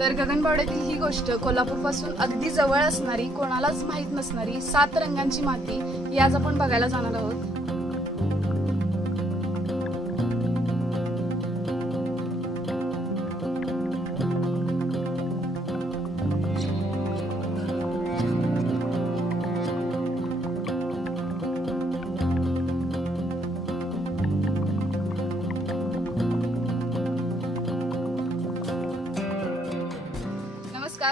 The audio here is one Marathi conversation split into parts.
तर गगनबावड्यातील ही गोष्ट कोल्हापूरपासून अगदी जवळ असणारी, कोणालाच माहीत नसणारी 7 रंगांची माती ही आज आपण बघायला जाणार आहोत.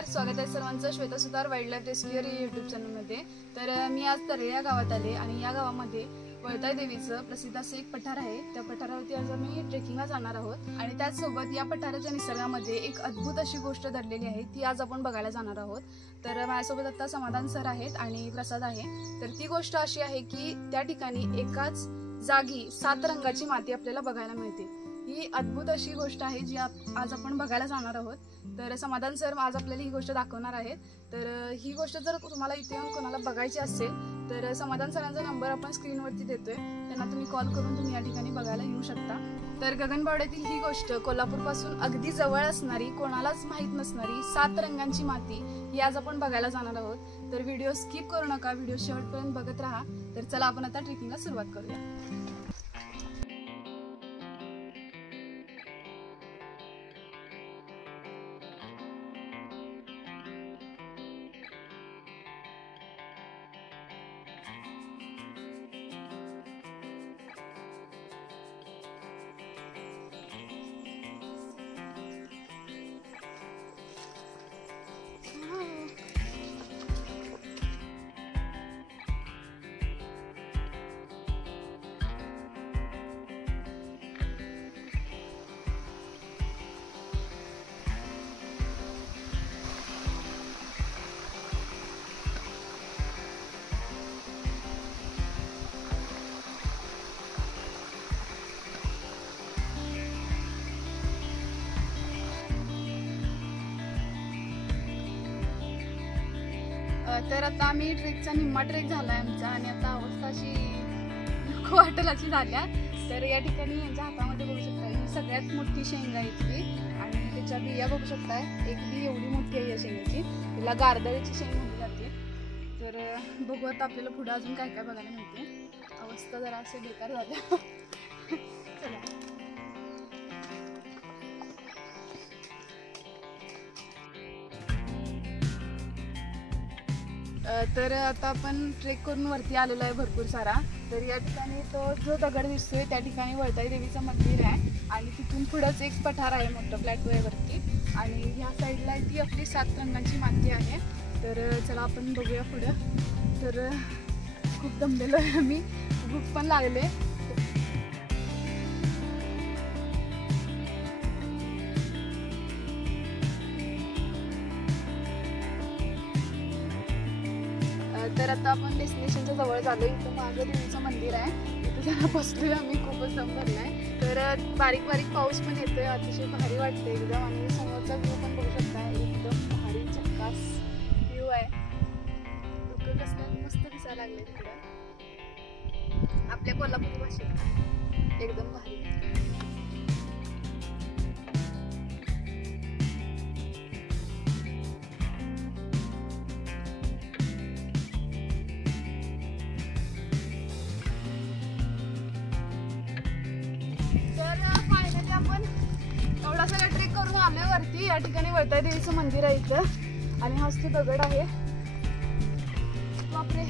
स्वागत आहे सर्वांचं श्वेता सुतार वाईल्ड लाईफ रेस्क्यूअर यूट्यूब चॅनलमध्ये. तर मी आज तरळे या गावात आले आणि या गावामध्ये वळताई देवीचं प्रसिद्ध असं एक पठार आहे. त्या पठारावरती आज आम्ही ट्रेकिंगला जाणार आहोत आणि त्याचसोबत या पठाराच्या निसर्गामध्ये एक अद्भुत अशी गोष्ट दडलेली आहे, ती आज आपण बघायला जाणार आहोत. तर माझ्यासोबत आता समाधान सर आहेत आणि प्रसाद आहे. तर ती गोष्ट अशी आहे की त्या ठिकाणी एकाच जागी 7 रंगाची माती आपल्याला बघायला मिळते. ही अद्भुत अशी गोष्ट आहे जी आज आपण बघायला जाणार आहोत. तर समाधान सर आज आपल्याला ही गोष्ट दाखवणार आहेत. तर ही गोष्ट जर तुम्हाला इथे येऊन कोणाला बघायची असेल तर समाधान सरांचा नंबर आपण स्क्रीनवरती देतोय, त्यांना तुम्ही कॉल करून तुम्ही या ठिकाणी बघायला येऊ शकता. तर गगनबावड्यातील ही गोष्ट कोल्हापूरपासून अगदी जवळ असणारी, कोणालाच माहीत नसणारी 7 रंगांची माती ही आज आपण बघायला जाणार आहोत. तर व्हिडिओ स्किप करू नका, व्हिडिओ शेवटपर्यंत बघत राहा. तर चला आपण आता ट्रेकिंगला सुरुवात करूया. तर आता आम्ही ट्रेकचा निम्मा ट्रेक झाला आहे आमचा आणि आता अवस्था अशी नको वाटलाची झाल्या. तर या ठिकाणी यांच्या हातामध्ये बघू शकता ही सगळ्यात मोठी शेंगा आहे इथली आणि त्याच्या बिया बघू शकताय. एक बी एवढी मोठी आहे या शेंगाची, तिला गारदळीची शेंग म्हणली जाते. तर बघू आता आपल्याला पुढे अजून काय काय बघायला मिळते. अवस्था जरा असे बेकार झाल्या. चला तर आता आपण ट्रेक करून वरती आलेलो आहे भरपूर सारा. तर या ठिकाणी तो जो दगड दिसतोय त्या ठिकाणी वळताई देवीचं मंदिर आहे आणि तिथून पुढंच एक पठार आहे मोठं प्लॅटो आहे वरती आणि ह्या साईडला ती आपली 7 रंगांची माती आहे. तर चला आपण बघूया पुढं. तर खूप दमलेलो आहे आम्ही, भूक पण लागले. तर आता आपण डेस्टिनेशनच्या जवळ झालो. इथं मागं देवीचं मंदिर आहे, इथं जरा बसलोय आम्ही, खूपच दम भरलाय. तर बारीक बारीक पाऊस पण येतोय, अतिशय भारी वाटतंय एकदम आणि समोरचा व्ह्यू पण बघू शकता, एकदम भारी झक्कास व्ह्यू आहे. डोकं कसं मस्त दिसायला लागले तिकडं आपल्या कोल्हापूर भाषेत, एकदम भारी. एवढा सगळा ट्रेक करून आलोय वरती. या ठिकाणी वळताई देवीचं मंदिर आहे इथं आणि हाच तो दगड आहे. बापरे,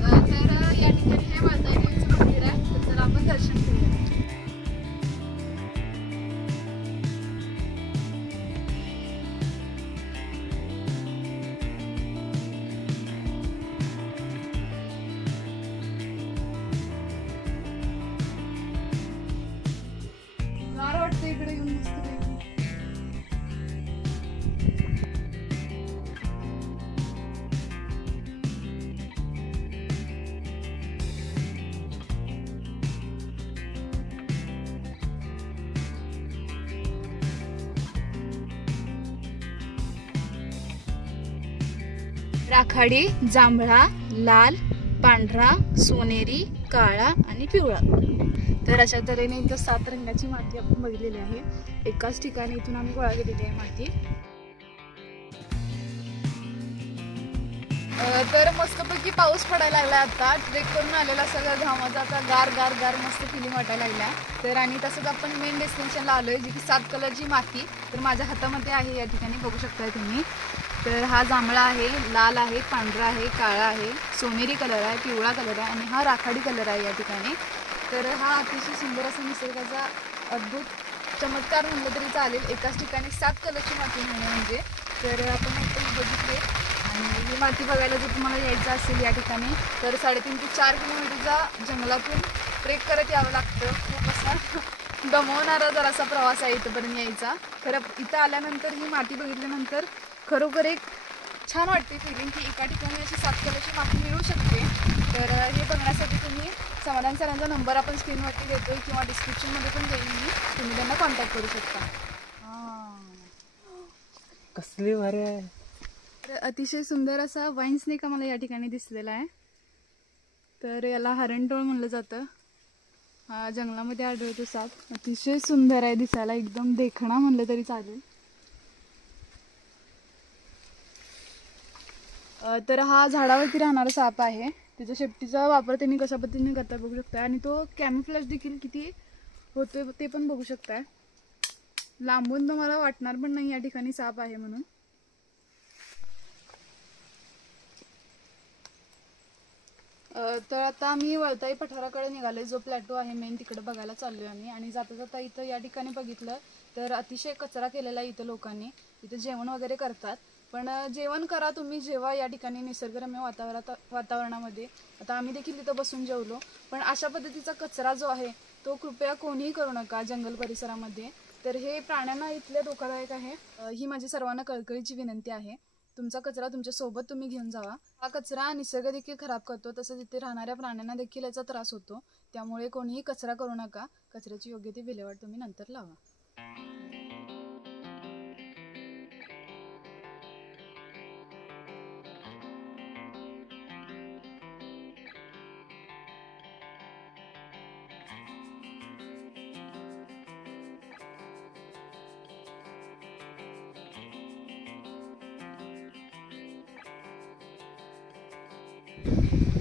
तर या ठिकाणी हे वळताई देवीचं मंदिर आहे. तर चला आपण दर्शन करूया. राखाडी, जांभळा, लाल, पांढरा, सोनेरी, काळा आणि पिवळा. तर अशा तऱ्हेने इथं 7 रंगाची माती आपण बघितलेली आहे. एकाच ठिकाणी इथून आम्ही गोळा केलेली आहे माती. तर मस्तपैकी पाऊस पडायला लागला. आता ट्रेक करून आलेला सगळं घामाचा आता गार गार गार मस्त फिलिंग वाटायला लागल्या. तर आणि तसंच आपण मेन डेस्टिनेशनला आलोय, जी की 7 कलरची माती तर माझ्या हातामध्ये आहे. या ठिकाणी बघू शकताय तुम्ही. तर हा जांभळा आहे, लाल आहे, पांढरा आहे, काळा आहे, सोनेरी कलर आहे, पिवळा कलर आहे आणि हा राखाडी कलर आहे या ठिकाणी. तर हा अतिशय सुंदर असा निसर्गाचा अद्भुत चमत्कार म्हणलं तरी चालेल. एकाच ठिकाणी 7 कलरची माती मिळणे म्हणजे. तर आपण आता बघितले आणि ही माती बघायला जर तुम्हाला यायचं असेल या ठिकाणी तर 3.5 ते 4 किलोमीटरचा जंगलातून ट्रेक करत यावं लागतं. खूप असा दमवणारा जरासा प्रवास आहे इथंपर्यंत यायचा. खरं इथं आल्यानंतर ही माती बघितल्यानंतर खरोखर एक छान वाटते फिलिंग की एका ठिकाणी अशी 7 कलरची माती मिळू शकते. तर हे बघण्यासाठी तुम्ही समाधान सरांचा नंबर आपण स्क्रीनवरती देतोय किंवा डिस्क्रिप्शनमध्ये पण देईन मी, तुम्ही त्यांना कॉन्टॅक्ट करू शकता. कसली भारी आहे. तर अतिशय सुंदर असा वाईन स्नेक आम्हाला या ठिकाणी दिसलेला आहे. तर याला हरणटोळ म्हणलं जातं. हा जंगलामध्ये आढळतो साप. अतिशय सुंदर आहे दिसायला, एकदम देखणा म्हणलं तरी चालेल. तर हा झाडावरती राहणारा साप आहे. त्याच्या शेपटीचा वापर त्यांनी कशा पद्धतीने करता बघू शकता आणि तो कॅमोफ्लॅज देखील किती होतोय ते पण बघू शकताय. लांबून तुम्हाला वाटणार पण नाही या ठिकाणी साप आहे म्हणून. तर आता आम्ही वळताई पठाराकडे निघाले, जो प्लॅटो आहे मेन तिकडे बघायला चाललोय आम्ही. आणि जाता जाता इथं या ठिकाणी बघितलं तर अतिशय कचरा केलेला आहे इथं लोकांनी. इथं जेवण वगैरे करतात, पण जेवण करा तुम्ही जेव्हा या ठिकाणी निसर्गरम्य वातावरणामध्ये. आता आम्ही देखील तिथं बसून जेवलो, पण अशा पद्धतीचा कचरा जो आहे तो कृपया कोणीही करू नका जंगल परिसरामध्ये. तर हे प्राण्यांना इथले धोकादायक आहे. ही माझी सर्वांना कळकळीची विनंती आहे. तुमचा कचरा तुमच्या सोबत तुम्ही घेऊन जावा. हा कचरा निसर्ग देखील खराब करतो, तसंच इथे राहणाऱ्या प्राण्यांना देखील याचा त्रास होतो. त्यामुळे कोणीही कचरा करू नका. कचऱ्याची योग्य ती विल्हेवाट तुम्ही नंतर लावा.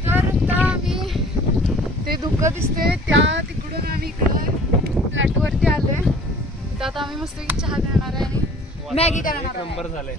तर आता आम्ही ते धुकं दिसते त्या तिकडून आणि इकडं प्लॅटवरती आलोय. तर आता आम्ही मस्त चहा करणार आहे आणि मॅगी करणार आहे. नंबर झालाय.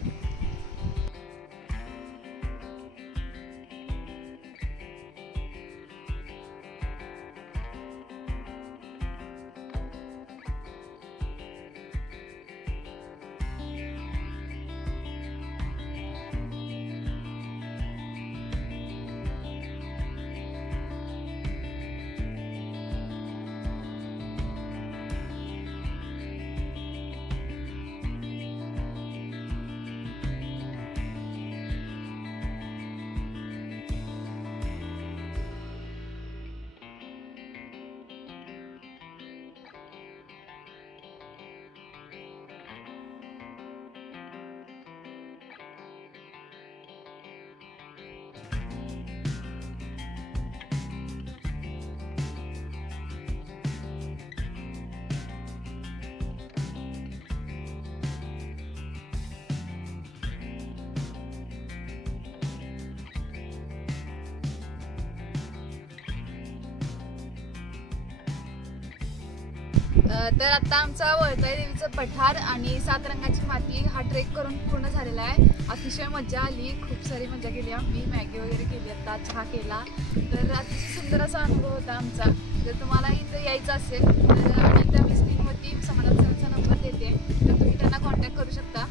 तर आता आमचा वळताई देवीचं पठार आणि 7 रंगाची माती हा ट्रेक करून पूर्ण झालेला आहे. अतिशय मजा आली, खूप सारी मजा केली आम्ही. मॅगी वगैरे केली, आता चहा केला. तर अतिशय सुंदर असा अनुभव होता आमचा. जर तुम्हाला इथं यायचं असेल तर इथं मी स्क्रीनवरती समाधान सरांचा नंबर देते, तर तुम्ही त्यांना कॉन्टॅक्ट करू शकता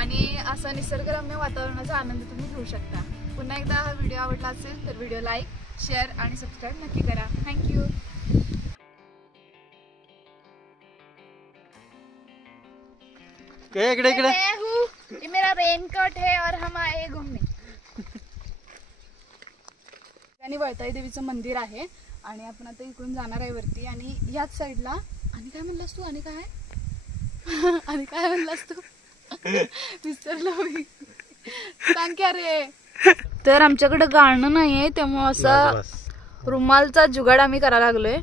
आणि असं निसर्गरम्य वातावरणाचा आनंद तुम्ही घेऊ शकता. पुन्हा एकदा हा व्हिडिओ आवडला असेल तर व्हिडिओ लाईक, शेअर आणि सबस्क्राईब नक्की करा. थँक्यू. इकडे इकडे ये मेरा रेनकोट है और हम आए घूमने. आणि वळताई देवीचं मंदिर आहे आणि आपण आता इकडून जाणार आहे वरती. आणि याच साईडला आणि काय म्हणलास तू आणि काय आणि काय म्हणलास तू विसरलो मी. सांग क्या रे. तर आमच्याकडे गाणं नाहीये त्यामुळे असा रुमालचा जुगाड आम्ही करायला लागलोय.